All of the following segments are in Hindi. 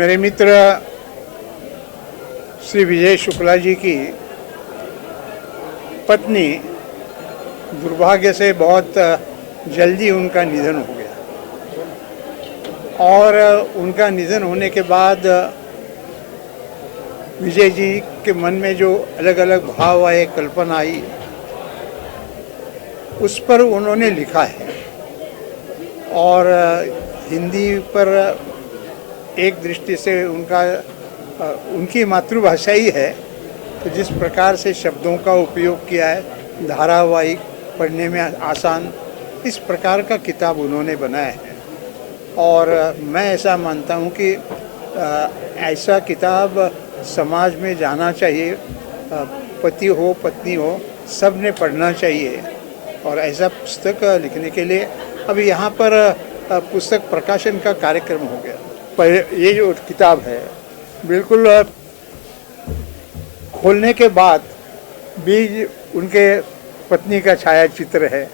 मेरे मित्र श्री विजय शुक्ला जी की पत्नी दुर्भाग्य से बहुत जल्दी उनका निधन हो गया और उनका निधन होने के बाद विजय जी के मन में जो अलग अलग भाव आए, कल्पना आई, उस पर उन्होंने लिखा है। और हिंदी पर एक दृष्टि से उनकी मातृभाषा ही है, तो जिस प्रकार से शब्दों का उपयोग किया है, धारावाहिक, पढ़ने में आसान, इस प्रकार का किताब उन्होंने बनाया है। और मैं ऐसा मानता हूँ कि ऐसा किताब समाज में जाना चाहिए। पति हो, पत्नी हो, सब ने पढ़ना चाहिए। और ऐसा पुस्तक लिखने के लिए अभी यहाँ पर पुस्तक प्रकाशन का कार्यक्रम हो गया। पर ये जो किताब है, बिल्कुल खोलने के बाद बीज उनके पत्नी का छायाचित्र है।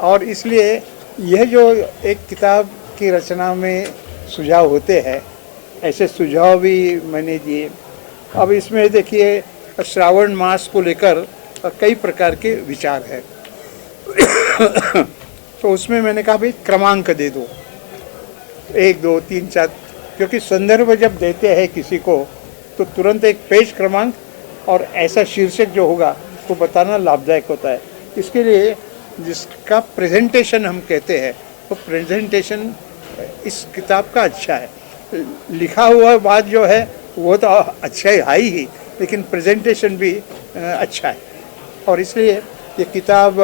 और इसलिए यह जो एक किताब की रचना में सुझाव होते हैं, ऐसे सुझाव भी मैंने दिए। अब इसमें देखिए, श्रावण मास को लेकर कई प्रकार के विचार हैं। तो उसमें मैंने कहा भाई क्रमांक दे दो, 1, 2, 3, 4, क्योंकि संदर्भ जब देते हैं किसी को तो तुरंत एक पेज क्रमांक और ऐसा शीर्षक जो होगा वो बताना लाभदायक होता है। इसके लिए जिसका प्रेजेंटेशन हम कहते हैं, वो प्रेजेंटेशन इस किताब का अच्छा है। लिखा हुआ बात जो है वो तो अच्छा है ही, लेकिन प्रेजेंटेशन भी अच्छा है। और इसलिए ये किताब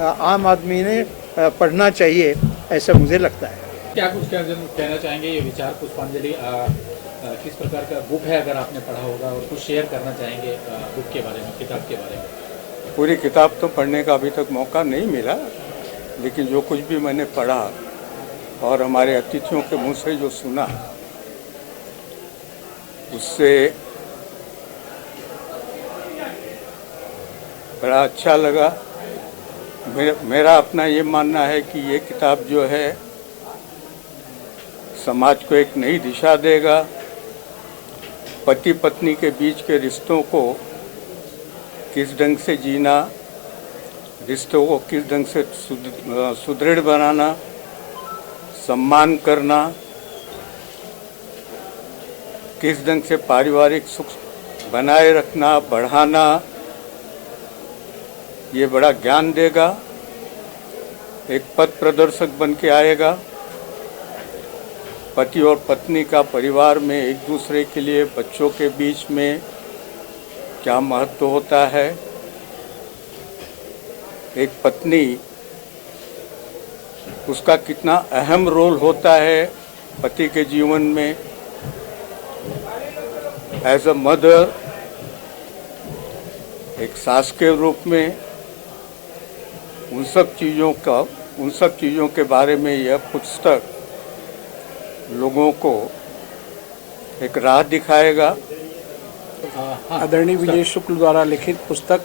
आम आदमी ने पढ़ना चाहिए, ऐसा मुझे लगता है। क्या कुछ कहना चाहेंगे? ये विचार पुष्पांजलि किस प्रकार का बुक है, अगर आपने पढ़ा होगा, और कुछ शेयर करना चाहेंगे बुक के बारे में, किताब के बारे में? पूरी किताब तो पढ़ने का अभी तक मौका नहीं मिला, लेकिन जो कुछ भी मैंने पढ़ा और हमारे अतिथियों के मुंह से जो सुना, उससे बड़ा अच्छा लगा। मेरा अपना ये मानना है कि ये किताब जो है समाज को एक नई दिशा देगा। पति पत्नी के बीच के रिश्तों को किस ढंग से जीना, रिश्तों को किस ढंग से सुदृढ़ बनाना, सम्मान करना, किस ढंग से पारिवारिक सुख बनाए रखना, बढ़ाना, ये बड़ा ज्ञान देगा। एक पथ प्रदर्शक बन के आएगा। पति और पत्नी का परिवार में एक दूसरे के लिए, बच्चों के बीच में क्या महत्व होता है, एक पत्नी उसका कितना अहम रोल होता है पति के जीवन में, एज अ मदर, एक सास के रूप में। उन सब चीज़ों के बारे में यह पुस्तक लोगों को एक राह दिखाएगा। आदरणीय विजय शुक्ल द्वारा लिखित पुस्तक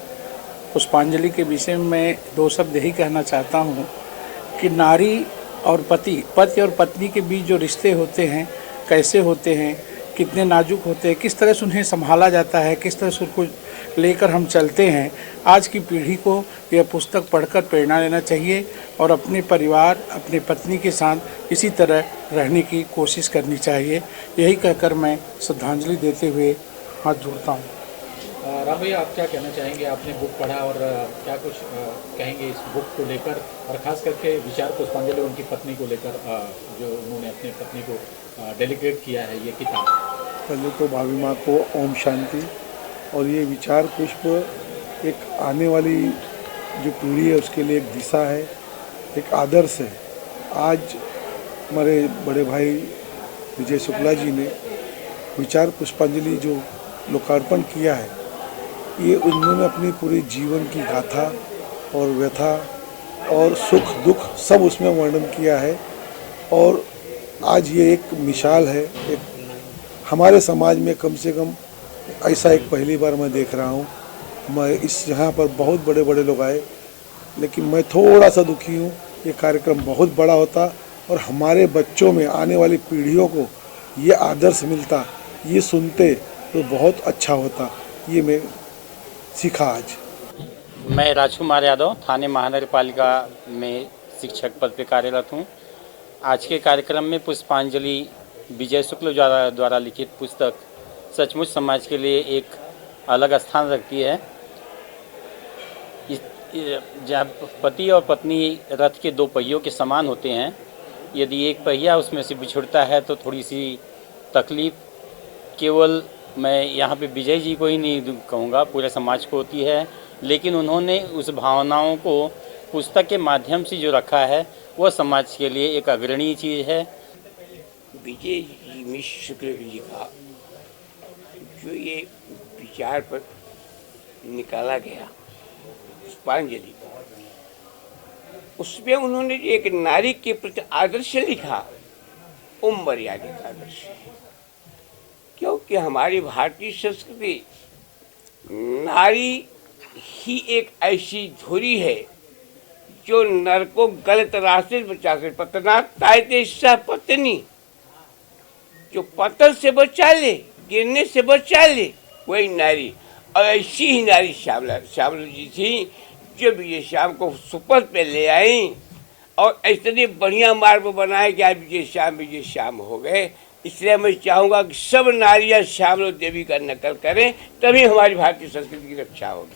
पुष्पांजलि के विषय में मैं 2 शब्द यही कहना चाहता हूँ कि नारी और पति और पत्नी के बीच जो रिश्ते होते हैं, कैसे होते हैं, कितने नाजुक होते हैं, किस तरह से उन्हें संभाला जाता है, किस तरह से उनको लेकर हम चलते हैं। आज की पीढ़ी को यह पुस्तक पढ़कर प्रेरणा लेना चाहिए और अपने परिवार, अपनी पत्नी के साथ इसी तरह रहने की कोशिश करनी चाहिए। यही कहकर मैं श्रद्धांजलि देते हुए हाथ जोड़ता हूँ। राम भैया, आप क्या कहना चाहेंगे? आपने बुक पढ़ा और क्या कुछ कहेंगे इस बुक को लेकर, और ख़ास करके विचार पुष्पांजलि उनकी पत्नी को लेकर, जो उन्होंने अपनी पत्नी को डेडिकेट किया है ये किताब? पहले तो भाभी माँ को ओम शांति। और ये विचार पुष्प एक आने वाली जो पीढ़ी है उसके लिए एक दिशा है, एक आदर्श है। आज हमारे बड़े भाई विजय शुक्ला जी ने विचार पुष्पांजलि जो लोकार्पण किया है, ये उन्होंने अपनी पूरी जीवन की गाथा और व्यथा और सुख दुख सब उसमें वर्णन किया है। और आज ये एक मिसाल है, एक हमारे समाज में कम से कम ऐसा एक पहली बार मैं देख रहा हूँ। मैं इस यहाँ पर बहुत बड़े बड़े लोग आए, लेकिन मैं थोड़ा सा दुखी हूँ। ये कार्यक्रम बहुत बड़ा होता और हमारे बच्चों में, आने वाली पीढ़ियों को ये आदर्श मिलता, ये सुनते तो बहुत अच्छा होता। ये मैं सीखा आज। मैं राजकुमार यादव थाने महानगर पालिका में शिक्षक पद पर कार्यरत हूँ। आज के कार्यक्रम में पुष्पांजलि विजय शुक्ल द्वारा लिखित पुस्तक सचमुच समाज के लिए एक अलग स्थान रखती है। जब पति और पत्नी रथ के दो पहियों के समान होते हैं, यदि एक पहिया उसमें से बिछुड़ता है तो थोड़ी सी तकलीफ केवल मैं यहाँ पे विजय जी को ही नहीं कहूँगा, पूरे समाज को होती है। लेकिन उन्होंने उस भावनाओं को पुस्तक के माध्यम से जो रखा है वह समाज के लिए एक अग्रणी चीज़ है। विजय जी मिश्र शुक्ल जी का जो ये विचार पर निकाला गया पुष्पांजलि, उसमें उन्होंने एक नारी के प्रति आदर्श लिखा, वो मर्यादित आदर्श है। क्योंकि हमारी भारतीय संस्कृति नारी ही एक ऐसी धुरी है जो नर को गलत रास्ते से बचा सकती। पतना तायते सह पत्नी, जो पतन से बचा ले, गिरने से बचा ले, वही नारी। और ऐसी ही नारी श्यामला जी थी जो विजय श्याम को सुपथ पे ले आई और ऐसे बढ़िया मार्ग बनाए कि आज विजय श्याम हो गए। इसलिए मैं चाहूँगा कि सब नारियाँ श्यामला देवी का नकल करें, तभी हमारी भारतीय संस्कृति की रक्षा होगी।